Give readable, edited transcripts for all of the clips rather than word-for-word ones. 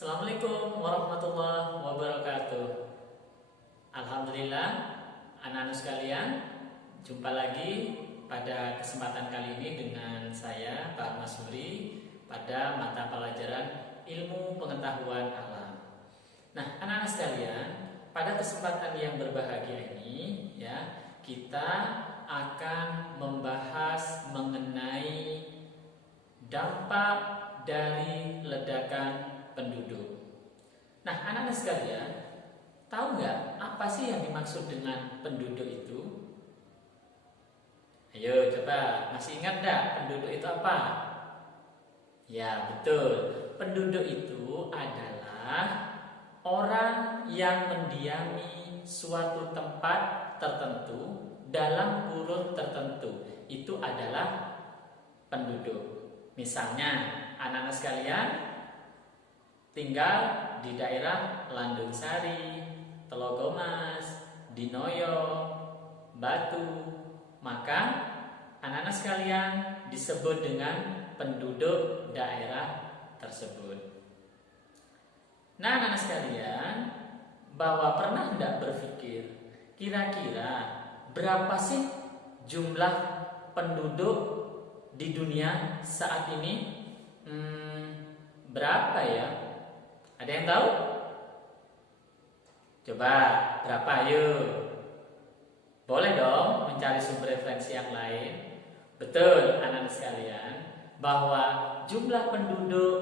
Assalamualaikum warahmatullahi wabarakatuh. Alhamdulillah, anak-anak sekalian, jumpa lagi pada kesempatan kali ini dengan saya Pak Masuri pada mata pelajaran Ilmu Pengetahuan Alam. Nah, anak-anak sekalian, pada kesempatan yang berbahagia ini kita akan membahas mengenai dampak dari ledakan penduduk. Nah, anak-anak sekalian, tahu nggak apa sih yang dimaksud dengan penduduk itu? Ayo coba, masih ingat nggak penduduk itu apa? Ya betul, penduduk itu adalah orang yang mendiami suatu tempat tertentu dalam kurun tertentu. Itu adalah penduduk. Misalnya, anak-anak sekalian tinggal di daerah Landung Sari, Telogomas, Dinoyo, Batu, maka anak-anak sekalian disebut dengan penduduk daerah tersebut. Nah, anak-anak sekalian, bahwa pernah tidak berpikir kira-kira berapa sih jumlah penduduk di dunia saat ini? Berapa ya? Ada yang tahu? Coba, berapa yuk? Boleh dong mencari sumber referensi yang lain. Betul, anak-anak sekalian, bahwa jumlah penduduk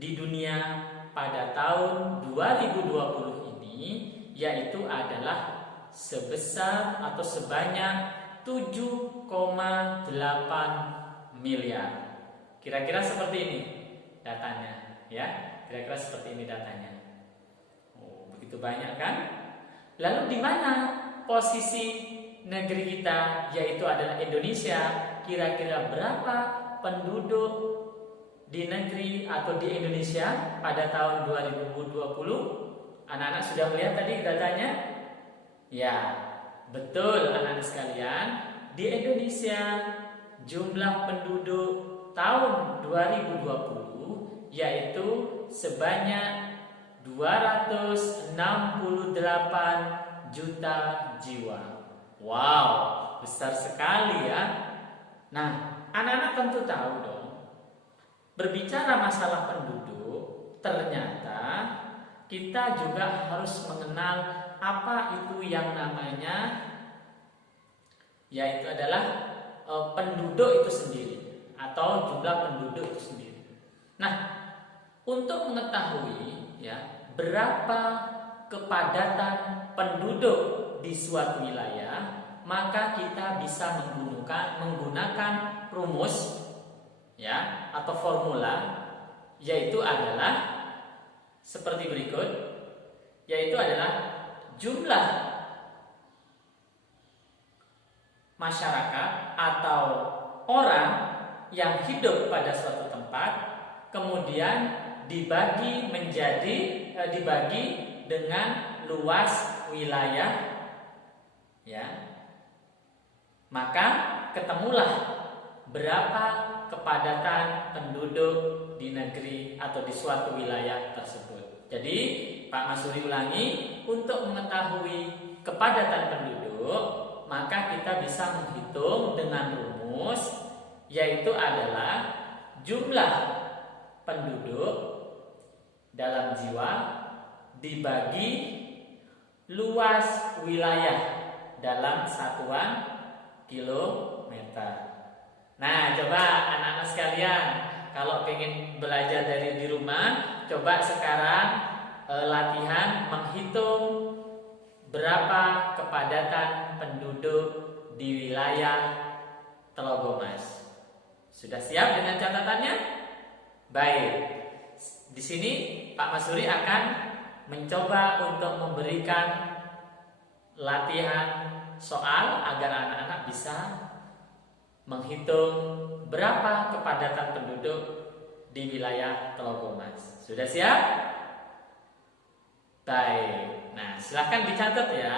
di dunia pada tahun 2020 ini yaitu adalah sebesar atau sebanyak 7,8 miliar. Kira-kira seperti ini datanya, ya. Kira-kira seperti ini datanya. Oh, begitu banyak kan? Lalu di mana posisi negeri kita, yaitu adalah Indonesia? Kira-kira berapa penduduk di negeri atau di Indonesia pada tahun 2020? Anak-anak sudah melihat tadi datanya? Ya, betul anak-anak sekalian. Di Indonesia jumlah penduduk tahun 2020 yaitu sebanyak 268 juta jiwa. Wow, besar sekali ya. Nah, anak-anak tentu tahu dong, berbicara masalah penduduk, ternyata kita juga harus mengenal apa itu yang namanya, yaitu adalah penduduk itu sendiri atau jumlah penduduk itu sendiri. Nah, untuk mengetahui berapa kepadatan penduduk di suatu wilayah, maka kita bisa menggunakan rumus atau formula, yaitu adalah seperti berikut, yaitu adalah jumlah masyarakat atau orang yang hidup pada suatu tempat kemudian dibagi dengan luas wilayah, maka ketemulah berapa kepadatan penduduk di negeri atau di suatu wilayah tersebut. Jadi Pak Masuri ulangi, untuk mengetahui kepadatan penduduk maka kita bisa menghitung dengan rumus, yaitu adalah jumlah penduduk dalam jiwa dibagi luas wilayah dalam satuan kilometer. Nah, coba anak-anak sekalian, kalau ingin belajar dari di rumah, coba sekarang latihan menghitung berapa kepadatan penduduk di wilayah Telogomas. Sudah siap dengan catatannya? Baik. Di sini Pak Masuri akan mencoba untuk memberikan latihan soal agar anak-anak bisa menghitung berapa kepadatan penduduk di wilayah Telogomas. Sudah siap? Baik. Nah, silahkan dicatat ya.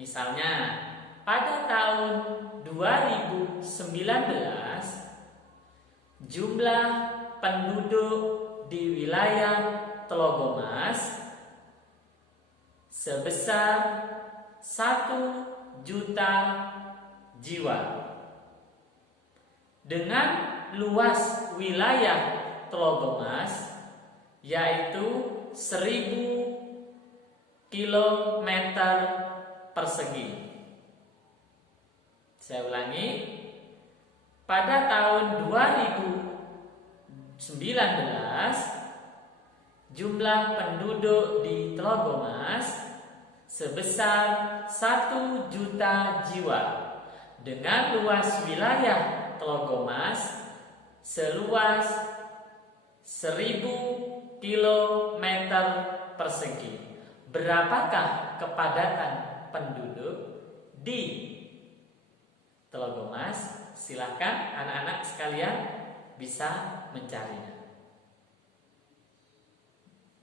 Misalnya, pada tahun 2019 jumlah penduduk di wilayah Telogomas sebesar 1 juta jiwa. Dengan luas wilayah Telogomas yaitu 1000 kilometer persegi. Saya ulangi, pada tahun 2019 jumlah penduduk di Telogomas sebesar 1 juta jiwa dengan luas wilayah Telogomas seluas 1000 kilometer persegi. Berapakah kepadatan penduduk di Telogomas? Silakan anak-anak sekalian bisa mencarinya.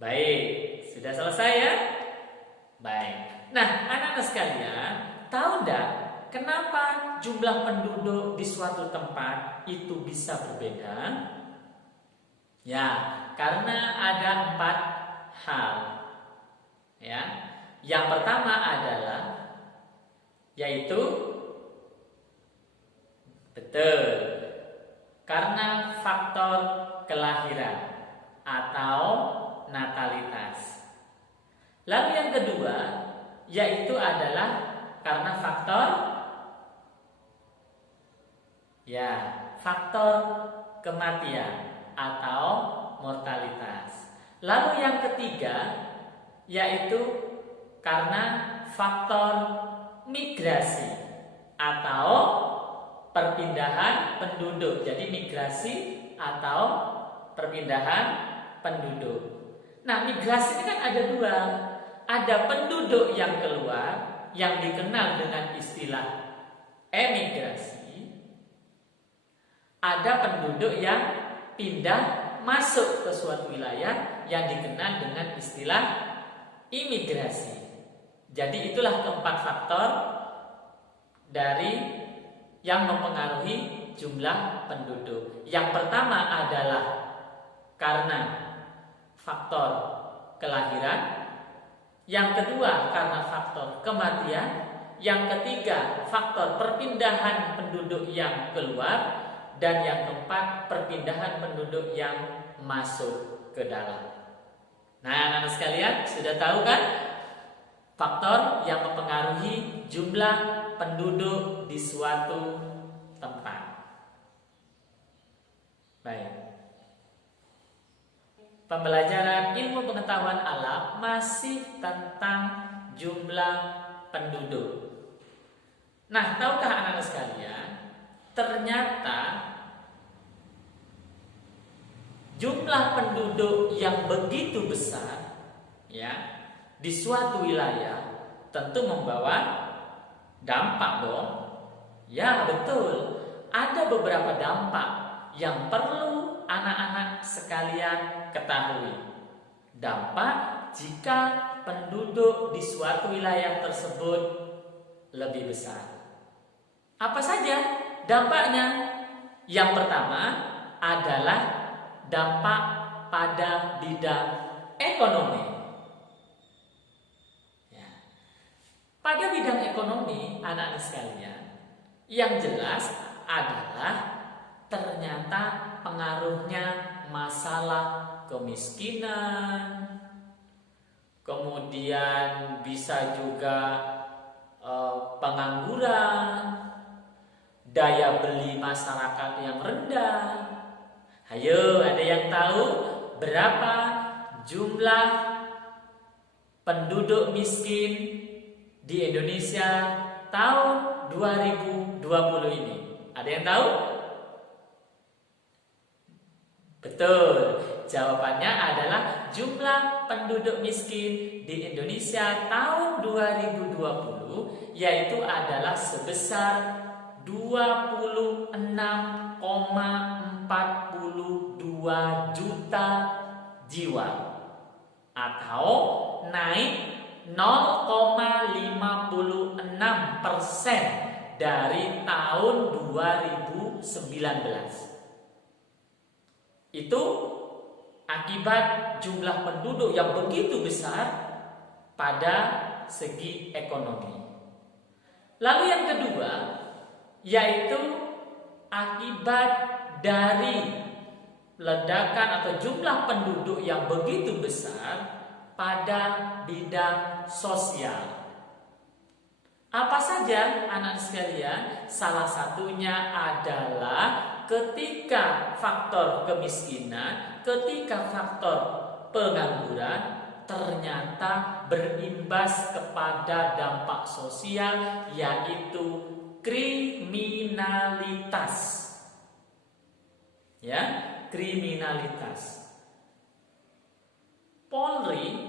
Baik, sudah selesai ya? Baik. Nah, anak-anak sekalian, tahu enggak kenapa jumlah penduduk di suatu tempat itu bisa berbeda? Ya, karena ada 4 hal. Ya. Yang pertama adalah yaitu betul, karena faktor kelahiran atau natalitas. Lalu yang kedua yaitu adalah karena faktor kematian atau mortalitas. Lalu yang ketiga yaitu karena faktor migrasi atau perpindahan penduduk. Jadi migrasi atau perpindahan penduduk. Nah, migrasi ini kan ada 2. Ada penduduk yang keluar yang dikenal dengan istilah emigrasi. Ada penduduk yang pindah masuk ke suatu wilayah yang dikenal dengan istilah imigrasi. Jadi itulah keempat faktor dari yang mempengaruhi jumlah penduduk. Yang pertama adalah karena faktor kelahiran, yang kedua karena faktor kematian, yang ketiga faktor perpindahan penduduk yang keluar, dan yang keempat perpindahan penduduk yang masuk ke dalam. Nah, anak-anak sekalian sudah tahu kan faktor yang mempengaruhi jumlah penduduk di suatu tempat. Baik. Pembelajaran ilmu pengetahuan alam masih tentang jumlah penduduk. Nah, tahukah anak-anak sekalian, ternyata jumlah penduduk yang begitu besar ya di suatu wilayah tentu membawa dampak dong. Ya, betul. Ada beberapa dampak yang perlu anak-anak sekalian ketahui. Dampak jika penduduk di suatu wilayah tersebut lebih besar. Apa saja dampaknya? Yang pertama adalah dampak pada bidang ekonomi. Pada bidang ekonomi, anak-anak sekalian, yang jelas adalah ternyata pengaruhnya masalah kemiskinan, kemudian bisa juga pengangguran, daya beli masyarakat yang rendah. Ayo, ada yang tahu berapa jumlah penduduk miskin di Indonesia tahun 2020 ini? Ada yang tahu? Betul, jawabannya adalah jumlah penduduk miskin di Indonesia tahun 2020 yaitu adalah sebesar 26,42 juta jiwa atau naik 0,56% dari tahun 2019. Itu akibat jumlah penduduk yang begitu besar pada segi ekonomi. Lalu yang kedua, yaitu akibat dari ledakan atau jumlah penduduk yang begitu besar pada bidang sosial. Apa saja anak sekalian? Salah satunya adalah ketika faktor kemiskinan, ketika faktor pengangguran ternyata berimbas kepada dampak sosial, yaitu kriminalitas. Ya, kriminalitas. Polri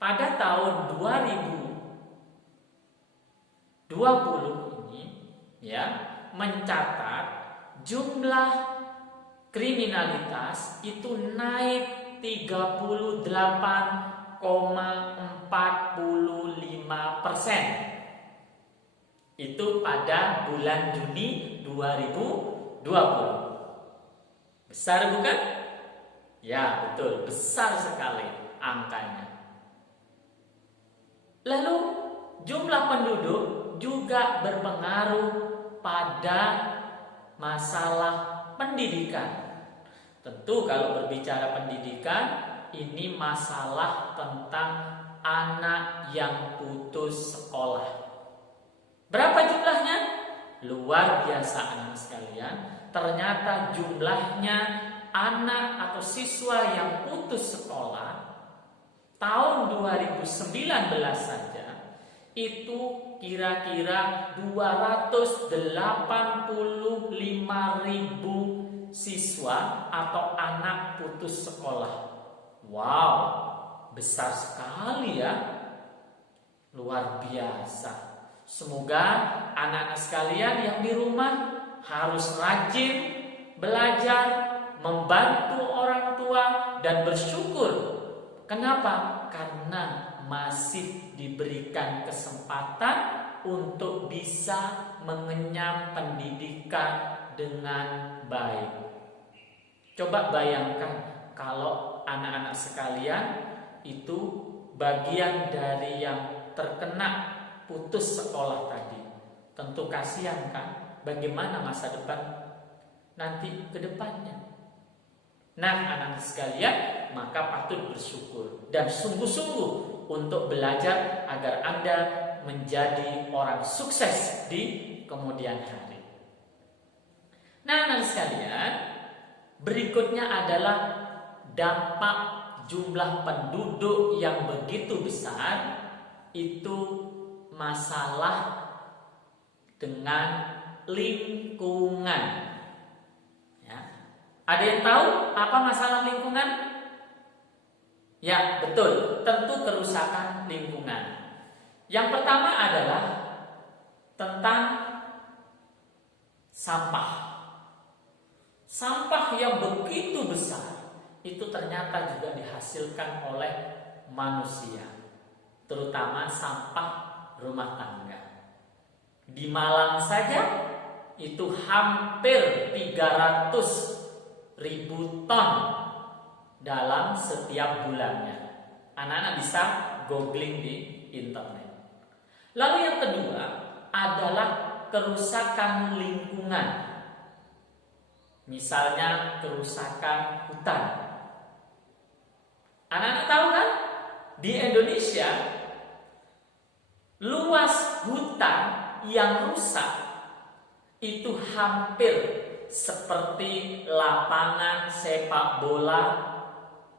pada tahun 2020 ini ya mencatat jumlah kriminalitas itu naik 38,45%. Itu pada bulan Juni 2020. Besar bukan? Ya, betul, besar sekali angkanya. Lalu jumlah penduduk juga berpengaruh pada masalah pendidikan. Tentu kalau berbicara pendidikan, ini masalah tentang anak yang putus sekolah. Berapa jumlahnya? Luar biasa anak sekalian. Ternyata jumlahnya anak atau siswa yang putus sekolah tahun 2019 saja itu kira-kira 285.000 siswa atau anak putus sekolah. Wow, besar sekali ya. Luar biasa. Semoga anak-anak sekalian yang di rumah harus rajin belajar, membantu orang tua dan bersyukur. Kenapa? Karena masih diberikan kesempatan untuk bisa mengenyam pendidikan dengan baik. Coba bayangkan kalau anak-anak sekalian itu bagian dari yang terkena putus sekolah tadi. Tentu kasihan kan? Bagaimana masa depan nanti ke depannya? Nah, anak-anak sekalian, maka patut bersyukur dan sungguh-sungguh untuk belajar agar Anda menjadi orang sukses di kemudian hari. Nah, anak sekalian, berikutnya adalah dampak jumlah penduduk yang begitu besar itu masalah dengan lingkungan. Ya. Ada yang tahu apa masalah lingkungan? Ya, betul, tentu kerusakan lingkungan. Yang pertama adalah tentang sampah. Sampah yang begitu besar itu ternyata juga dihasilkan oleh manusia, terutama sampah rumah tangga. Di Malang saja itu hampir 300.000 ton dalam setiap bulannya. Anak-anak bisa googling di internet. Lalu yang kedua adalah kerusakan lingkungan. Misalnya kerusakan hutan. Anak-anak tahu kan? Di Indonesia luas hutan yang rusak itu hampir seperti lapangan sepak bola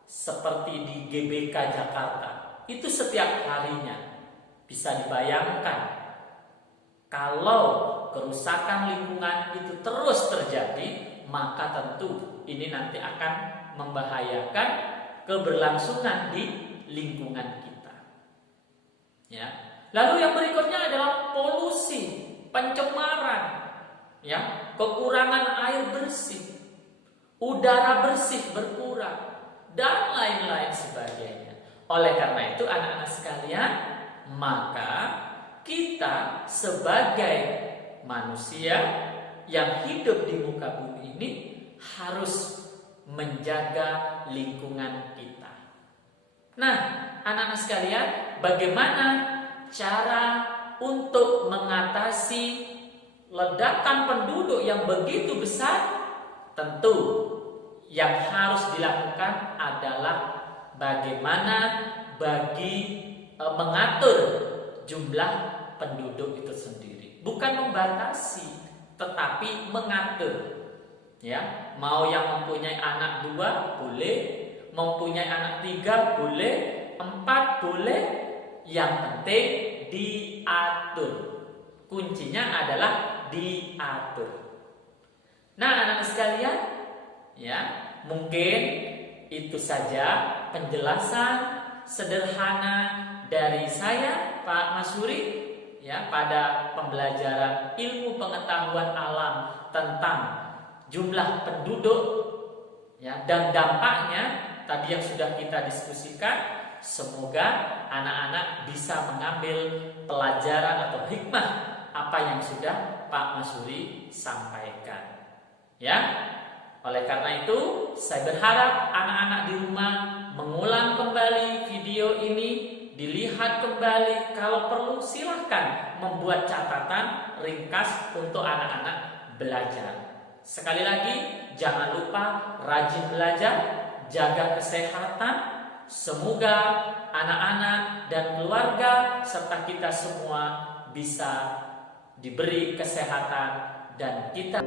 seperti di GBK Jakarta. Itu setiap harinya. Bisa dibayangkan kalau kerusakan lingkungan itu terus terjadi, maka tentu ini nanti akan membahayakan keberlangsungan di lingkungan kita. Ya. Lalu yang berikutnya adalah polusi, pencemaran, ya, kekurangan air bersih, udara bersih berkurang, dan lain-lain sebagainya. Oleh karena itu anak-anak sekalian, maka kita sebagai manusia yang hidup di muka bumi ini harus menjaga lingkungan kita. Nah, anak-anak sekalian, bagaimana cara untuk mengatasi ledakan penduduk yang begitu besar? Tentu yang harus dilakukan adalah bagaimana mengatur jumlah penduduk itu sendiri. Bukan membatasi, tetapi mengatur. Ya, mau yang mempunyai anak 2 boleh, mempunyai anak 3 boleh, 4 boleh, yang penting diatur. Kuncinya adalah diatur. Nah, anak-anak sekalian, ya, mungkin itu saja penjelasan sederhana dari saya, Pak Masuri, ya, pada pembelajaran ilmu pengetahuan alam tentang jumlah penduduk, ya, dan dampaknya tadi yang sudah kita diskusikan. Semoga anak-anak bisa mengambil pelajaran atau hikmah apa yang sudah Pak Masuri sampaikan. Ya, oleh karena itu saya berharap anak-anak di rumah mengulang kembali video ini, dilihat kembali, kalau perlu silahkan membuat catatan ringkas untuk anak-anak belajar. Sekali lagi, jangan lupa rajin belajar, jaga kesehatan. Semoga anak-anak dan keluarga serta kita semua bisa diberi kesehatan dan kita